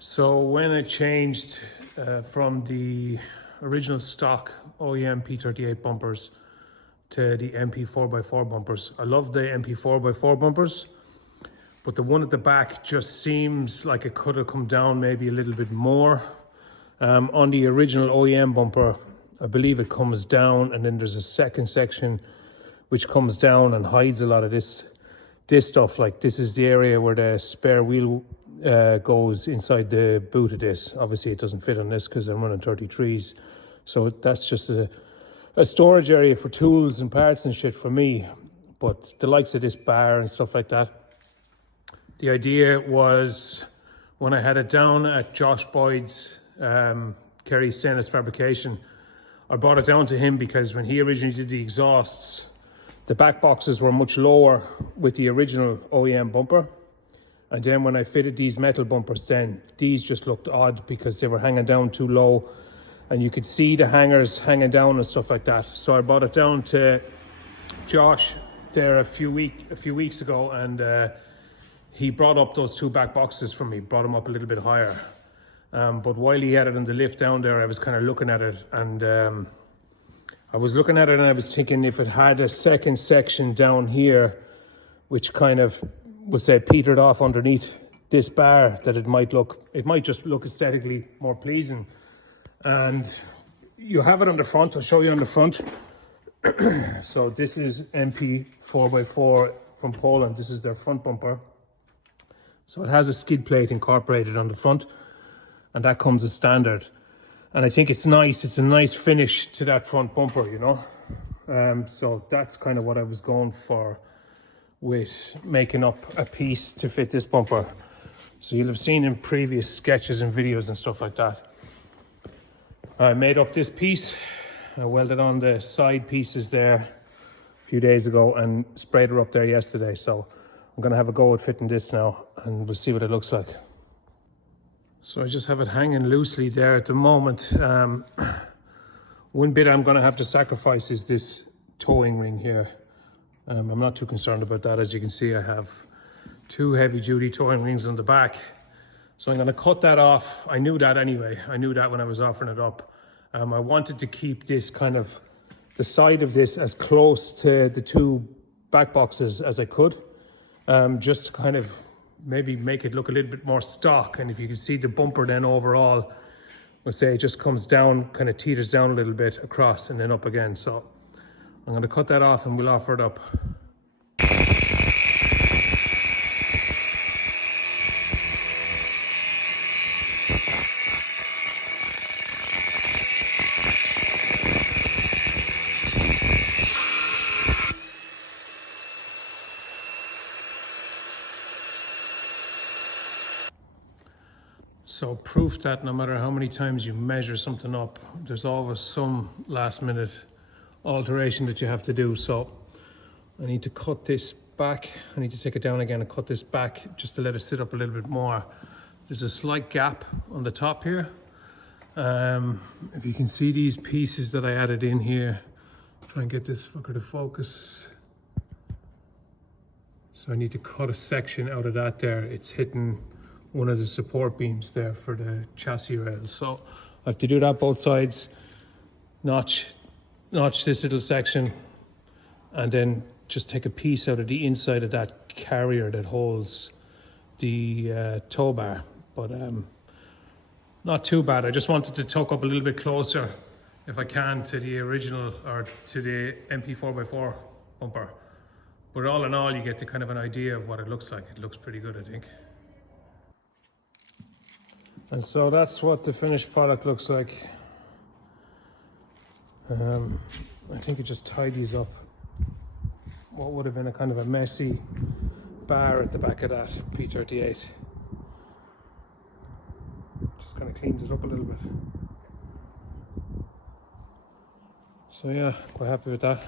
So when I changed from the original stock OEM P38 bumpers to the MP 4x4 bumpers, I love the MP 4x4 bumpers, but the one at the back just seems like it could have come down maybe a little bit more. On the original OEM bumper, I believe it comes down, and then there's a second section which comes down and hides a lot of this stuff. Like, this is the area where the spare wheel goes inside the boot of this. Obviously it doesn't fit on this because I'm running 33s, so that's just a storage area for tools and parts and shit for me. But the likes of this bar and stuff like that, the idea was, when I had it down at Josh Boyd's Kerry Stainless Fabrication, I brought it down to him because when he originally did the exhausts, the back boxes were much lower with the original OEM bumper. And then when I fitted these metal bumpers, then these just looked odd because they were hanging down too low, and you could see the hangers hanging down and stuff like that. So I brought it down to Josh there a few weeks ago, and he brought up those two back boxes for me, brought them up a little bit higher. But while he had it on the lift down there, I was kind of looking at it, and I was thinking, if it had a second section down here, which kind of, would say, petered off underneath this bar, that it might just look aesthetically more pleasing. And you have it on the front. I'll show you on the front. So this is MP 4x4 from Poland. This is their front bumper. So it has a skid plate incorporated on the front, and that comes as standard. And I think it's nice. It's a nice finish to that front bumper, you know. So that's kind of what I was going for with making up a piece to fit this bumper. So you'll have seen in previous sketches and videos and stuff like that, I made up this piece. I welded on the side pieces there a few days ago and sprayed her up there yesterday. So I'm gonna have a go at fitting this now, and we'll see what it looks like. So I just have it hanging loosely there at the moment. One bit I'm gonna have to sacrifice is this towing ring here. I'm not too concerned about that. As you can see, I have two heavy duty towing rings on the back. So I'm gonna cut that off. I knew that anyway. I knew that when I was offering it up. I wanted to keep this kind of, the side of this as close to the two back boxes as I could. Just to kind of maybe make it look a little bit more stock. And if you can see the bumper then overall, let's say it just comes down, kind of teeters down a little bit across and then up again. So I'm going to cut that off and we'll offer it up. So proof that no matter how many times you measure something up, there's always some last minute alteration that you have to do. So I need to cut this back. I need to take it down again and cut this back just to let it sit up a little bit more. There's a slight gap on the top here. If you can see these pieces that I added in here, try and get this fucker to focus. So I need to cut a section out of that there. It's hitting one of the support beams there for the chassis rail. So I have to do that both sides, notch this little section, and then just take a piece out of the inside of that carrier that holds the tow bar. But not too bad. I just wanted to tuck up a little bit closer, if I can, to the original, or to the MP 4x4 bumper. But all in all, you get the kind of an idea of what it looks like. It looks pretty good, I think. And so that's what the finished product looks like. I think it just tidies up what would have been a kind of a messy bar at the back of that P38. Just kind of cleans it up a little bit. So yeah, quite happy with that.